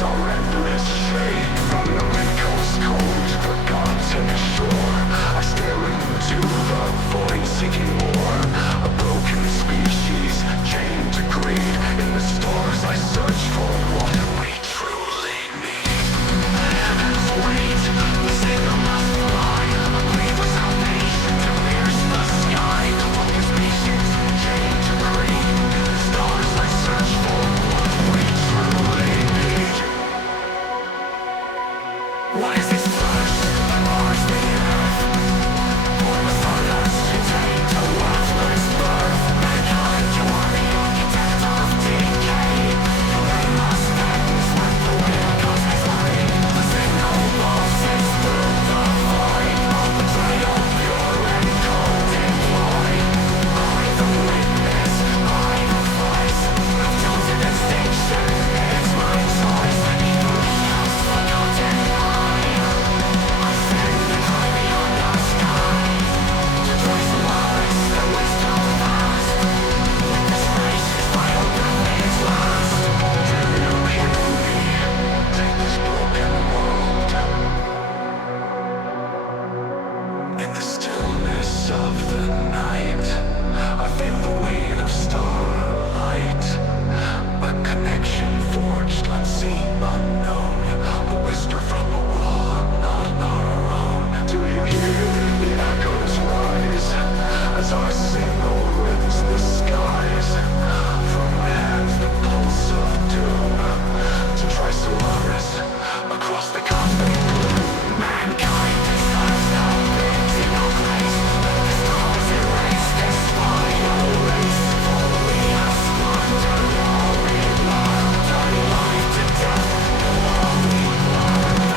our endless shade from the Midcoast cold, forgotten shore. I stare into the void, seeking more. A broken species, chained to greed. In the stars I search for what we truly need. Heavens wait, the signal must fly. A plea for salvation to pierce the sky. The broken species, chained to greed. In the stars I search for what we truly need. What is this thirst that bars the earth? For the stardust contained a worthless birth. Mankind, you are the architect of decay. Your aim must ends when the wind comes its way. The signal pulses through the void of betrayal, pure and cold in void. I the witness, I the voice. I've chosen extinction, it's my choice. Even the house forgotten eye. I send and high beyond the sky. To trace the lies that wisdom past. Let this race is final breath its last. Do you hear me? Take this broken world. In the stillness of the night, I feel the weight of starlight. A connection forged, unseen, unknown. A whisper from a world not our own. Do you hear the echoes rise as our signal rips the skies? From hands the pulse of doom to try Solaris across the cosmic gloom. Mankind deserves no in our place. Let the stars erase this final race. For we have squandered all we loved, done life to death, and all we learned.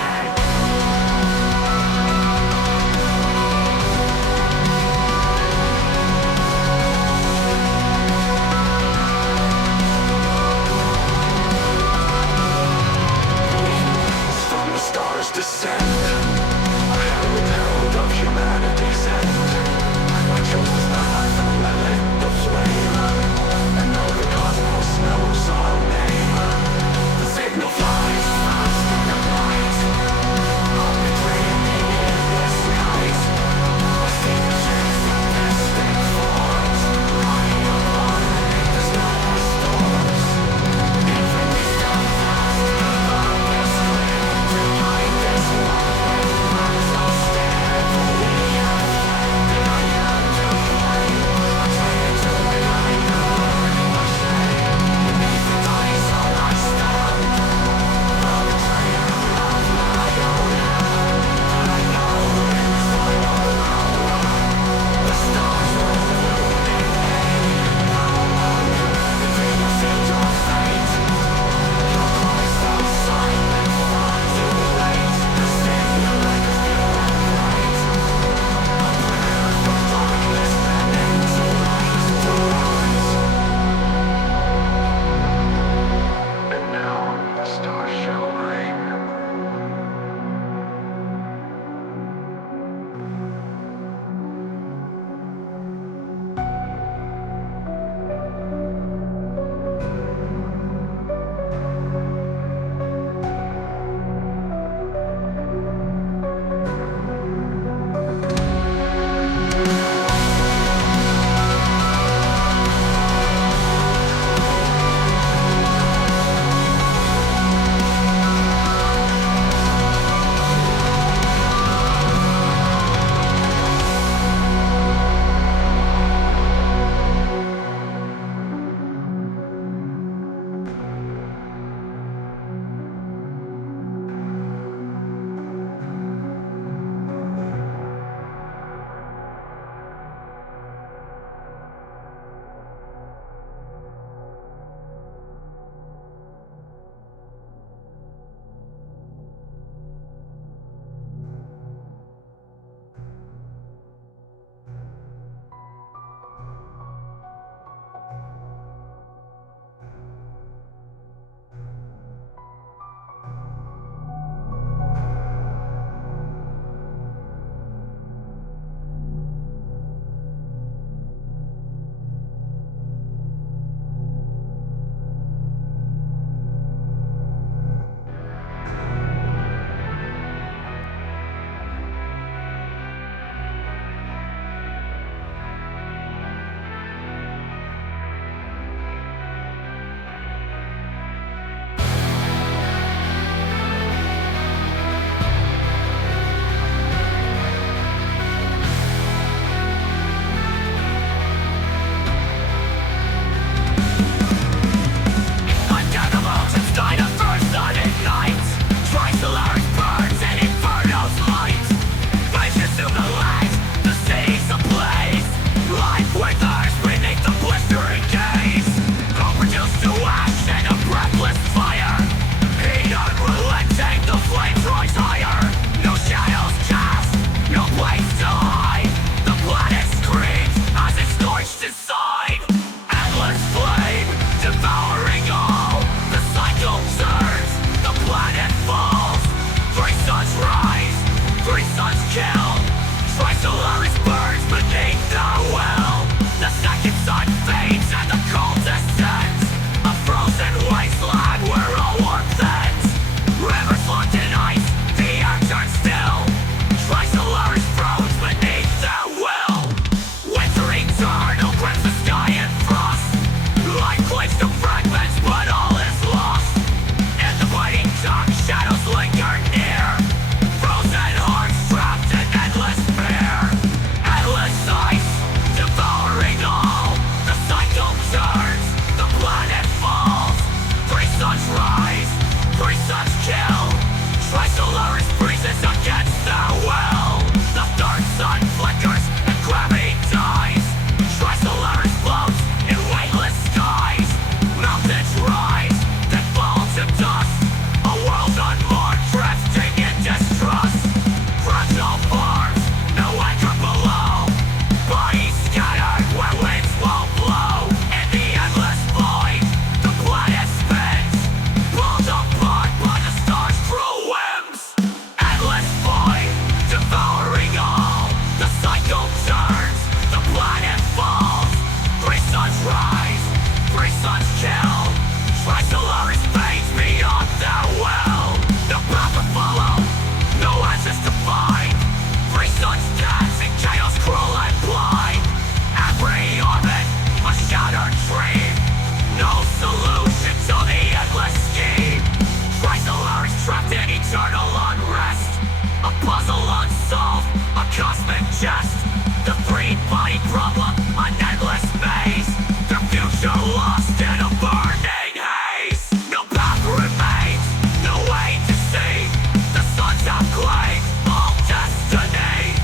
Infinity problem, an endless maze. The future lost in a burning haze. No path remains, no way to see. The suns have claimed all destiny.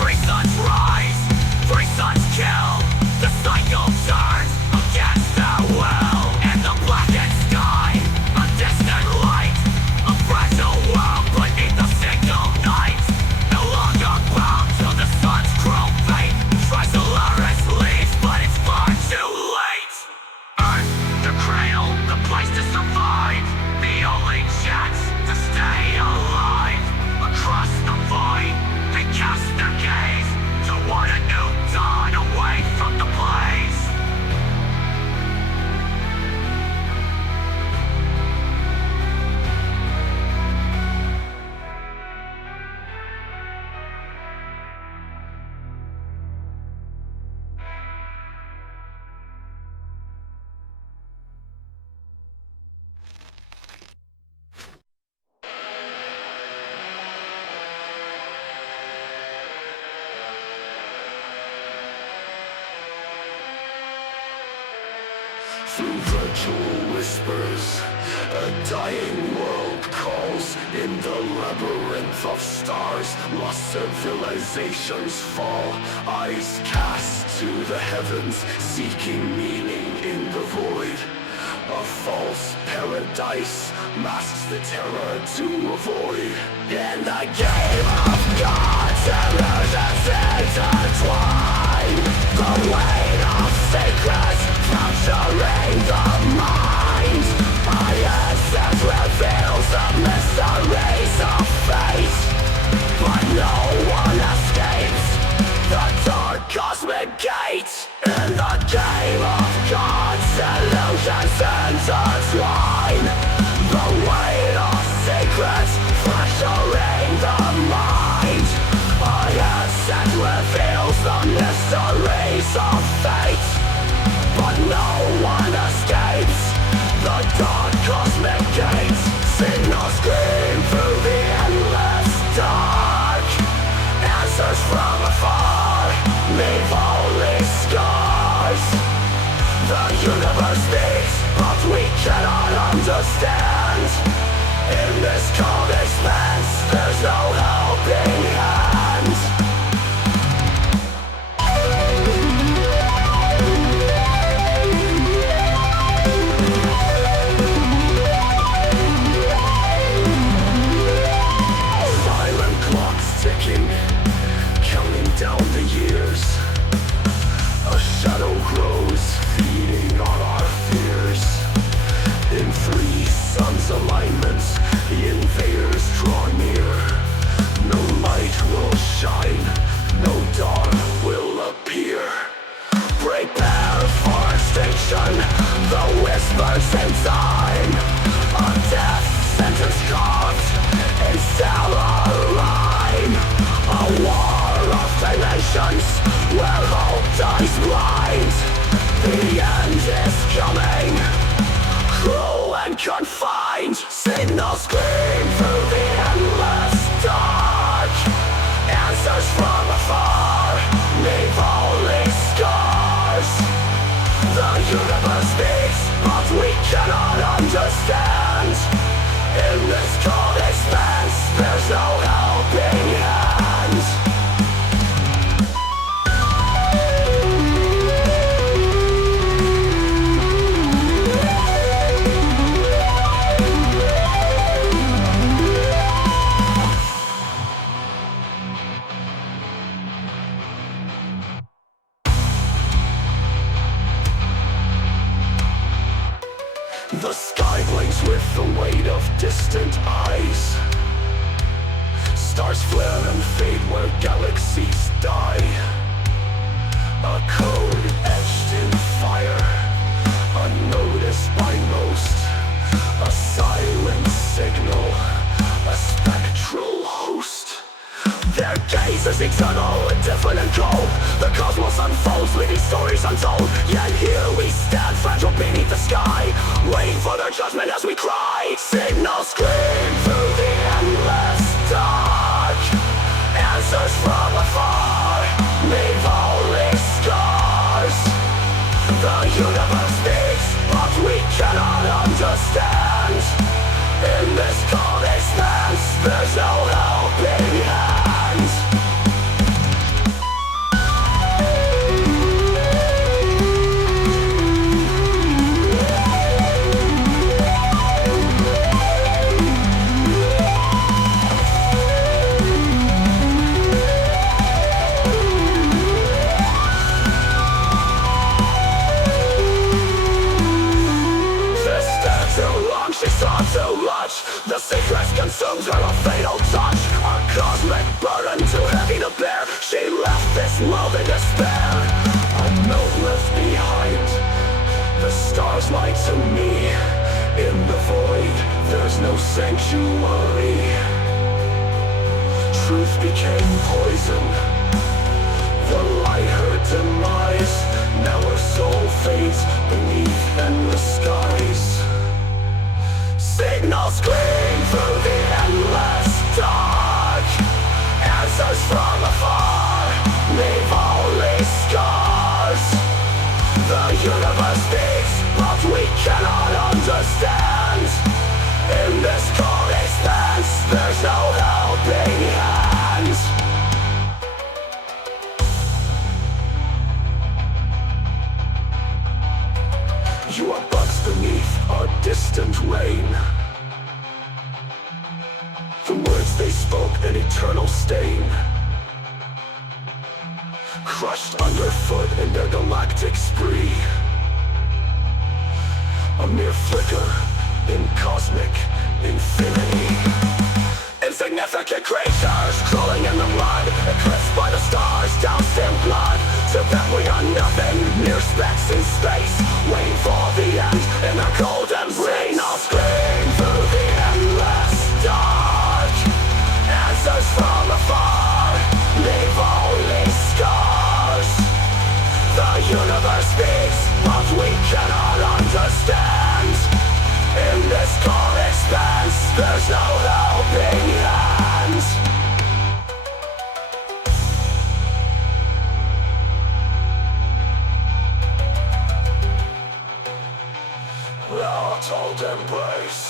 Three suns rise, three suns kill. The cycle turns against their will. In the blackened sky, a distant light. A fragile world beneath the single night. No longer bound to the sun's cruel fate. Tries to lure its leaves, but it's far too late. Earth, the cradle, the place to survive. The only chance to stay alive. Across the void, they cast their gaze toward a new dawn away from the blaze. Through virtual whispers, a dying world calls. In the labyrinth of stars, lost civilizations fall. Eyes cast to the heavens, seeking meaning in the void. A false paradise masks the terror to avoid. In the game of gods, illusions intertwine. The weight of secrets fracturing the mind. ISS reveals the mysteries of fate, but no one escapes the dark cosmic gate. In the game of gods, illusions intertwine. The weight of secrets fracturing the mind. ISS reveals the mysteries of fate, but no one escapes the dark cosmic gates. Signals scream through the endless dark. Answers from afar leave only scars. The universe speaks, but we cannot understand. In this cold expanse, there's no helping hand. Silent clocks ticking, counting down the years. A shadow grows, feeding on our fears. In three suns alignments, the invaders draw near. No light will shine, no dawn will appear. Prepare for extinction, the whispers in time. A death sentence carved in Salarine. A war of dimensions where hope dies blind. The end is coming, cruel and confined. Signals scream through the endless dark. Answers from afar leave only scars. The universe speaks, but we cannot understand. In this cold expanse, there's no helping hand. The sky blinks with the weight of distant eyes. Stars flare and fade where galaxies die. A code etched in fire, unnoticed by most. A silent signal, a spectral host. Their gaze is eternal, indifferent and cold. The cosmos unfolds, leaving stories untold. Yet here we stand, fragile beneath the sky, waiting for their judgment as we cry. Signals scream through the endless dark. Answers from afar leave only while they despair. I'm no left behind. The stars lie to me. In the void, there's no sanctuary. Truth became poison. The light her demise. Now her soul fades beneath endless skies. Signals scream through the endless dark. Answers from afar leave only scars. The universe speaks, but we cannot understand. In this cold expanse, there's no helping hand. You are bugs beneath our distant rain. The words they spoke, an eternal stain. Crushed underfoot in their galactic spree. A mere flicker in cosmic infinity. Insignificant creatures crawling in the mud, eclipsed by the stars, doused in blood. To them we are nothing, mere specks in space, waiting for the end in a golden brain. I'll scream through the endless dark. Answers from afar leave only scars. The universe speaks, but we cannot understand. In this cold expanse, there's no helping hand. Our told embrace.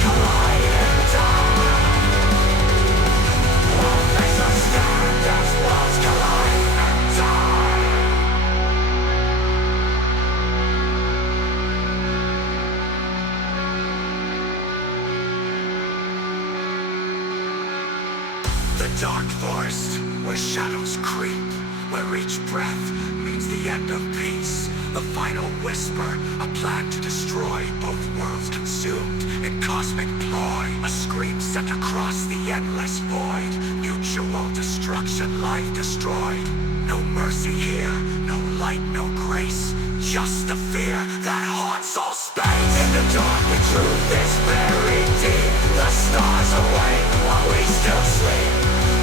Collide The dark forest, where shadows creep, where each breath means the end of peace. The final whisper, a plan to destroy both worlds consumed in cosmic ploy. A scream set across the endless void, mutual destruction, life destroyed. No mercy here, no light, no grace, just the fear that haunts all space. In the dark the truth is buried deep. The stars awake while we still sleep.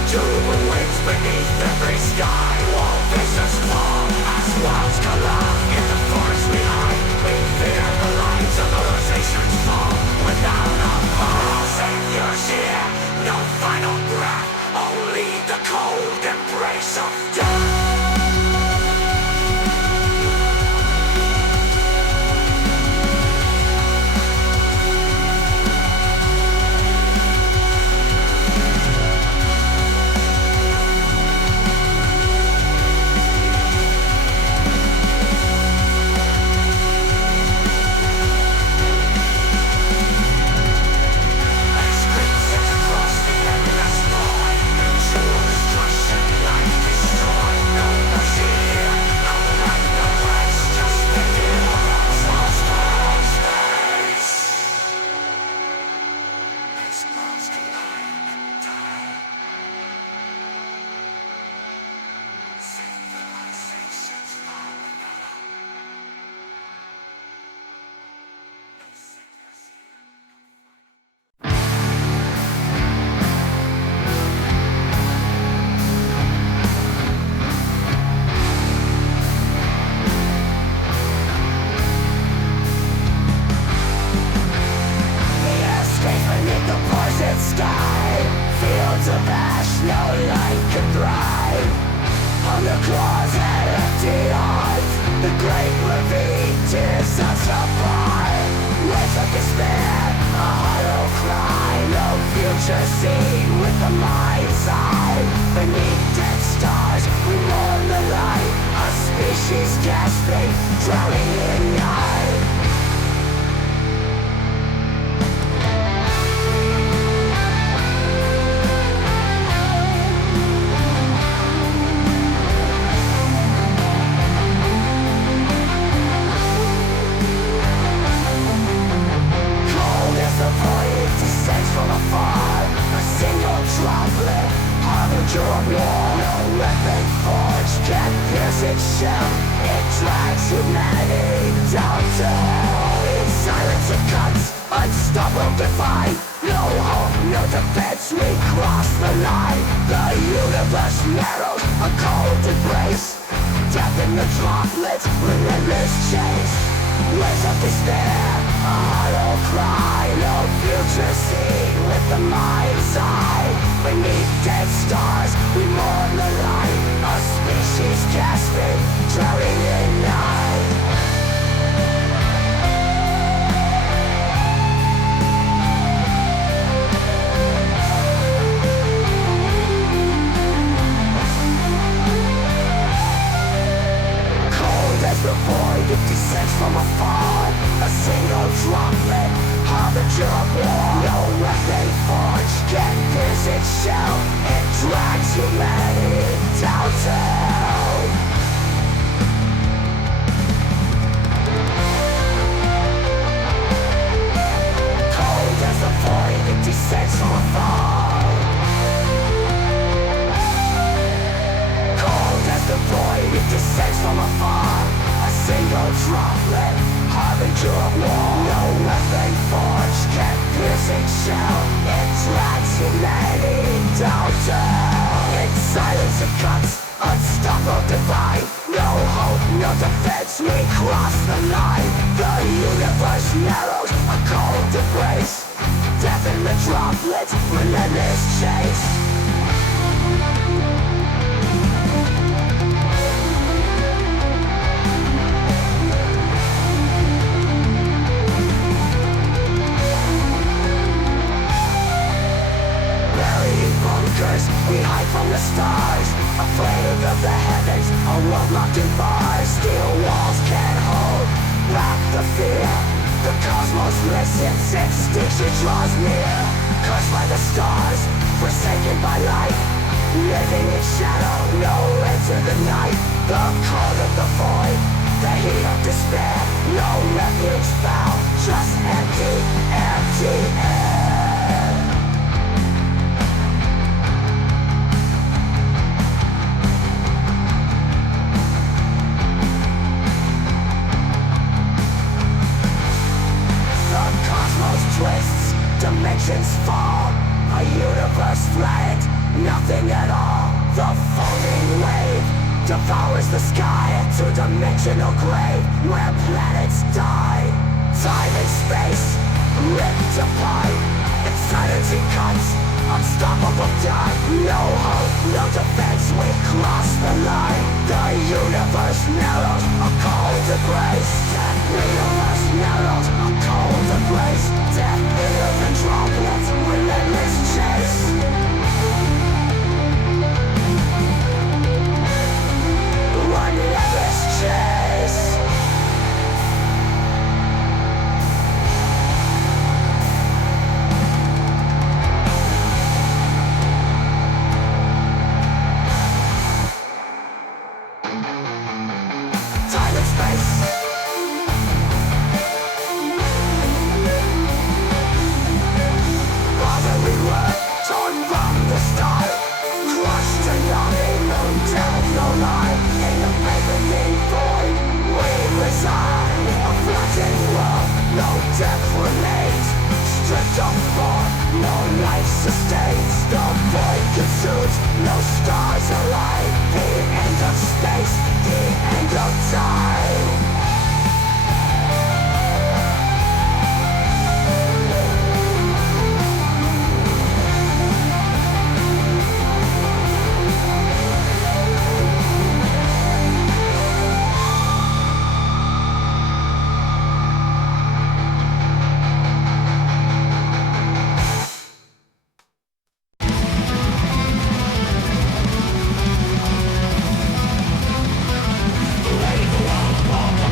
Doom waits beneath every sky, while visions fall as worlds collide. In the forest we hide, we fear the light, civilizations fall without a hope. Saviors here, no final breath, only the cold embrace of death. We hide from the stars, afraid of the heavens, a world locked in bars. Steel walls can't hold back the fear. The cosmos listens, extinction draws near. Cursed by the stars, forsaken darkened by light, living in shadow, no end to the night. The cold of the void, the heat of despair, no refuge found, just empty, empty air. The cosmos twists, dimensions fall, a universe flagged, nothing at all. The foaming wave devours the sky, a two-dimensional grave where planets die. Time and space ripped apart, insanity cuts, unstoppable dark. No hope, no defense, we cross the line. The universe narrowed, a call to grace. The universe narrowed, a call to grace. Death in the droplets, relentless chase. Relentless chase. Time and space. Father, we were torn from the start, crushed and longing, no doubt, no lie. In the everything void, we reside. A flattened world, no depth remains. Stripped of form, no life sustains. The void consumes, no stars alive. The end of space, the end of time. Lay the world apart.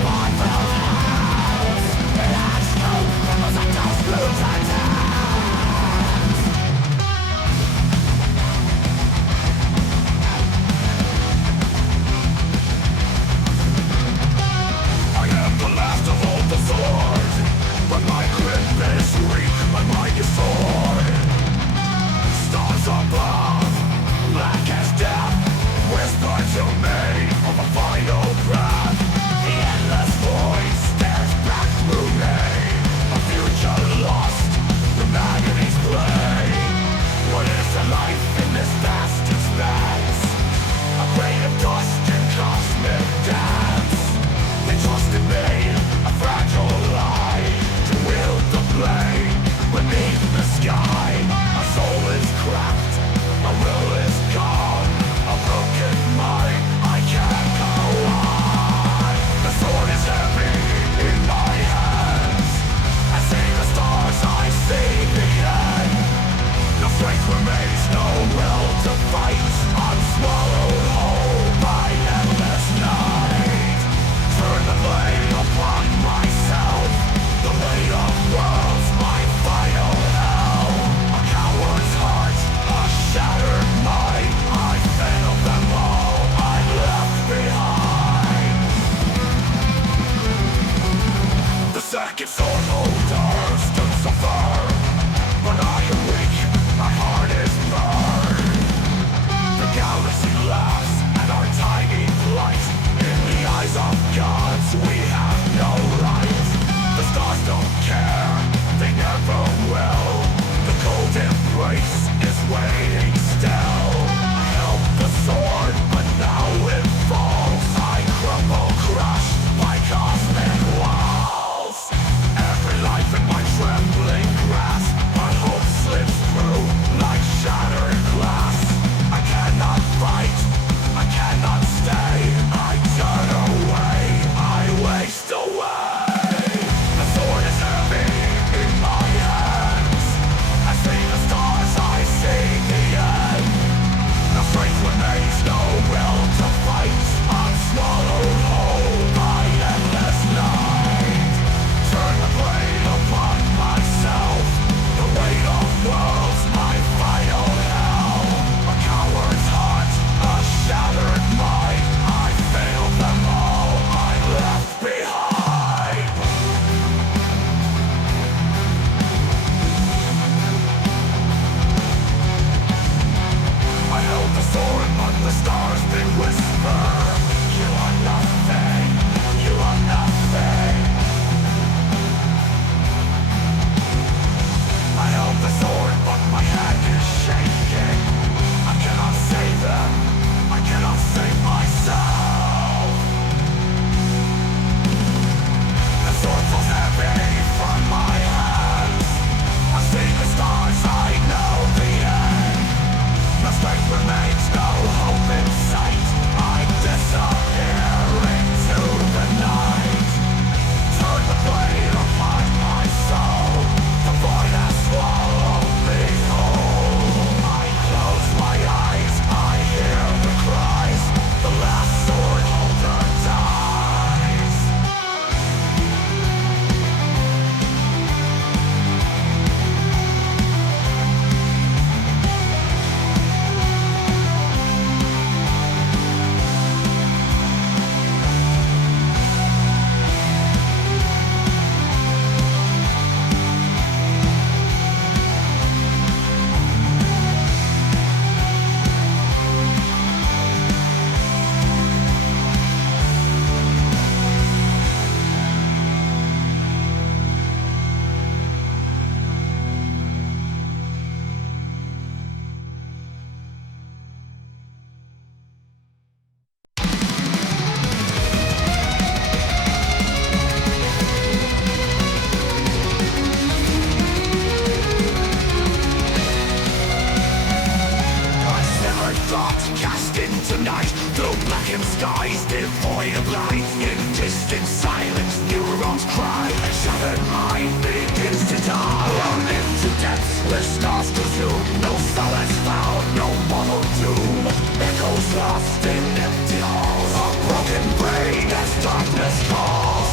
through blackened skies, devoid of light. In distant silence, neurons cry. A shattered mind begins to die. Run into depths where stars consume. No solace found, no mortal doom. Echoes lost in empty halls. A broken brain as darkness calls.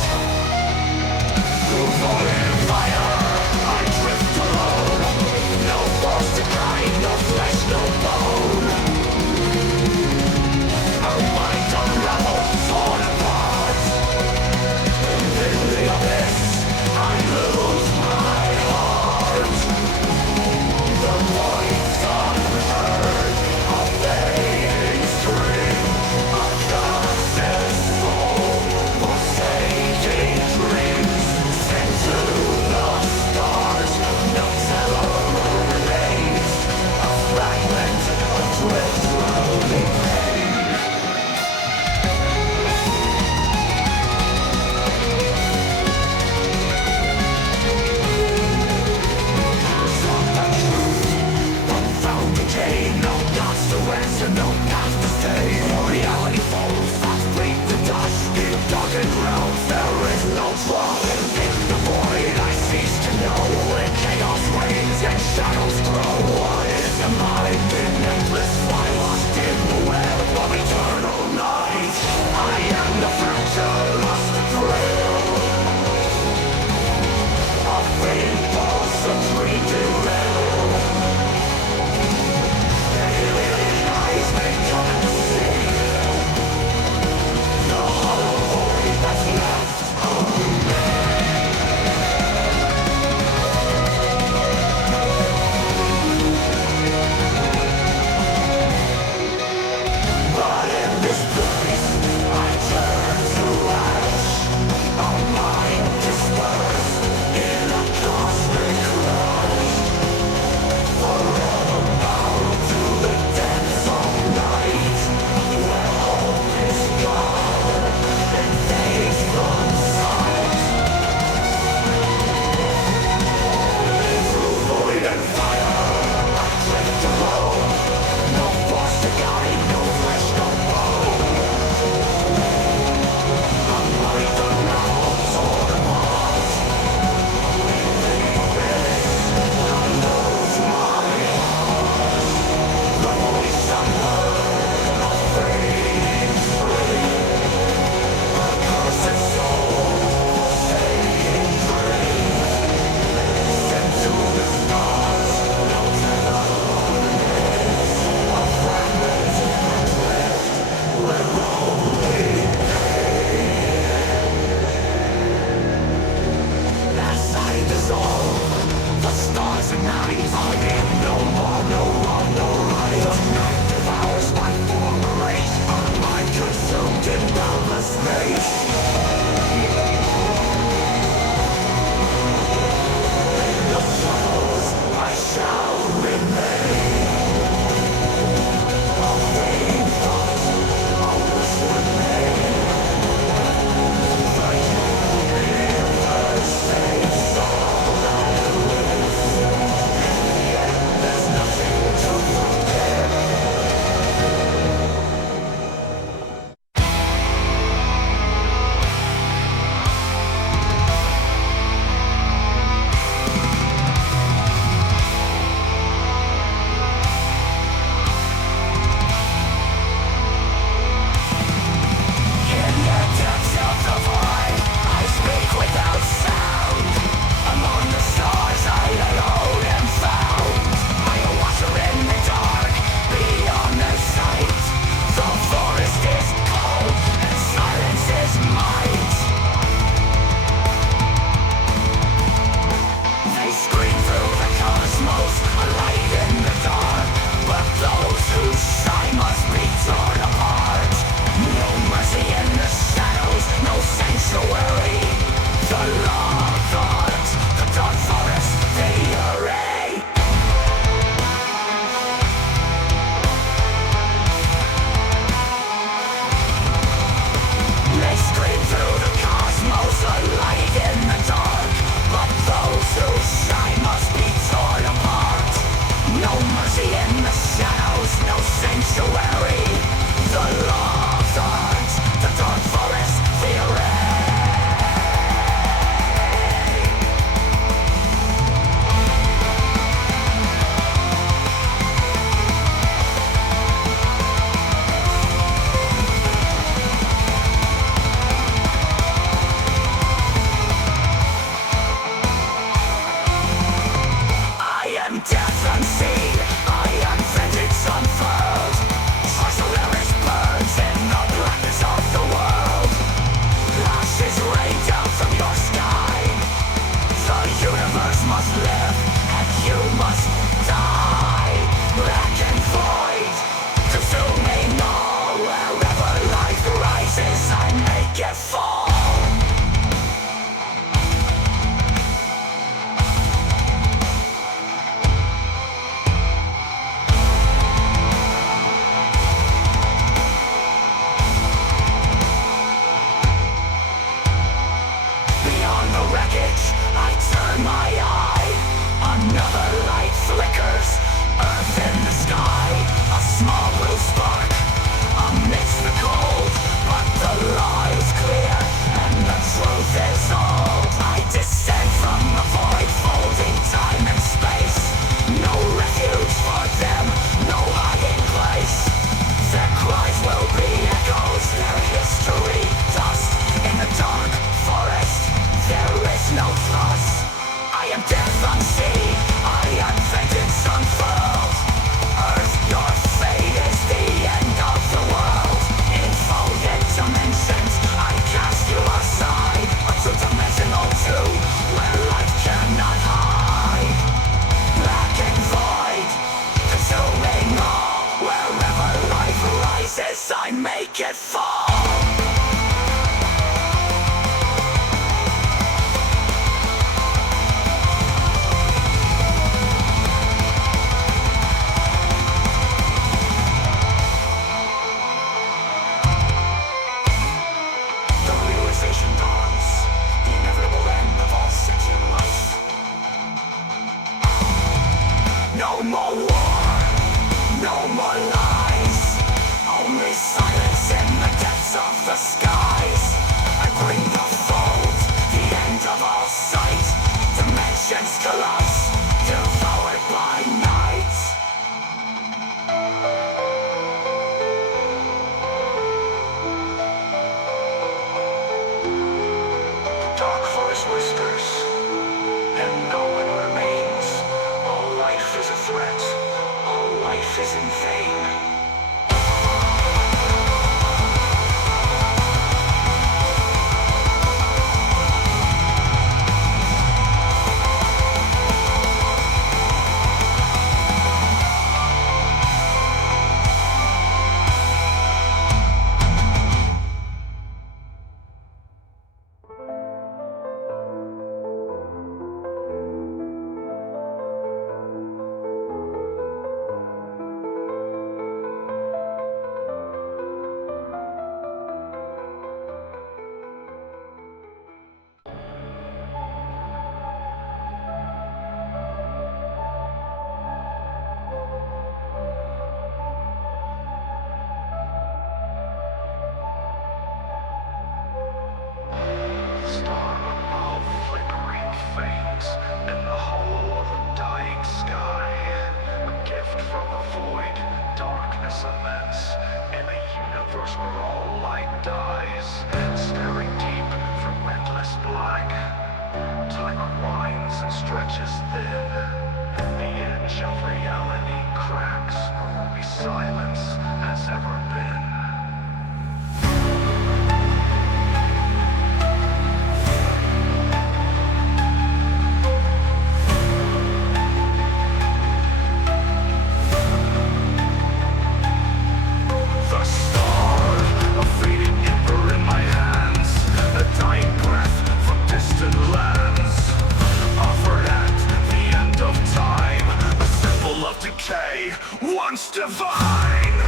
Through void and fire, I drift alone. No force to guide, no flesh, no bone. A mind unraveled, torn apart. In the abyss, I lose my heart. The voice unheard, a fading scream. A conscious soul, forsaking dreams. Sent to the stars, no terror remains. A fragment, adrift rolling pain. Found decay, no gods to answer, no path to stay. Reality falls, thoughts bleed to dust. In darkened realms, there is no trust. In the void, I cease to know. When chaos reigns and shadows grow, what is the mind in endless flight? Lost in the web of eternal night. I am the future, lost the thrill of fading pulse, a dream derailed. Eyes may come and see the hollow void that's left of me. But in this place, I turn to ash. A mind dispersed in a cosmic crash. Forever bound to the depths of night, where hope is gone and fades from sight. Through void and fire, I drift alone. No force to guide, no flesh, no bone. A mind unraveled, torn apart. In the abyss, I lose my heart. The voice unheard, a fading dream. A cursed soul, forsaking dreams. Sent to the stars, no tether remains. A fragment adrift, where only as I dissolve, the stars and nights are in no more, no wrong, no right. The night devours my former race, a mind consumed in boundless space. In the shadows, I shall remain. A fading thought, a whispered name. The universe stays all I lose. In the end, there's nothing to forget. In the depths of the void, I speak without sound. Among the stars I alone am found. I a watcher in the dark, beyond their sight. The forest is cold, and silence is might. They scream through the cosmos, a light in the dark. But those who shine must be torn apart. No mercy in the shadows, no sanctuary. The long thoughts, the dark forest, they array. They scream through the cosmos, a light in the dark. But those who shine must be torn apart. No mercy in the shadows, no sanctuary. The law them no hiding place. Their cries will be echoes, their history dust. In the dark forest, there is no trust. I am death unseen, I am vengeance unfurled. Earth, your fate is the end of the world. In folded dimensions, I cast you aside. A two-dimensional two, where life cannot hide. Black and void, consuming all. Wherever life rises, I make it fall. The realization dawns, the inevitable end of all sentient life. No more war, no more lies. Only silence in the depths of the skies. I bring the fold, the end of all sight. Dimensions collapse, devoured by night. Dark forest whispers, and no one remains. All life is a threat, all life is in vain. Star above, flickering flames in the hollow of a dying sky. A gift from the void, darkness immense, in a universe where all light dies. Staring deep from endless black, time unwinds and stretches thin. The edge of reality cracks, only silence has ever been. The star, a fading ember in my hands, a dying breath from distant lands, offered at the end of time, a symbol of decay, once divine.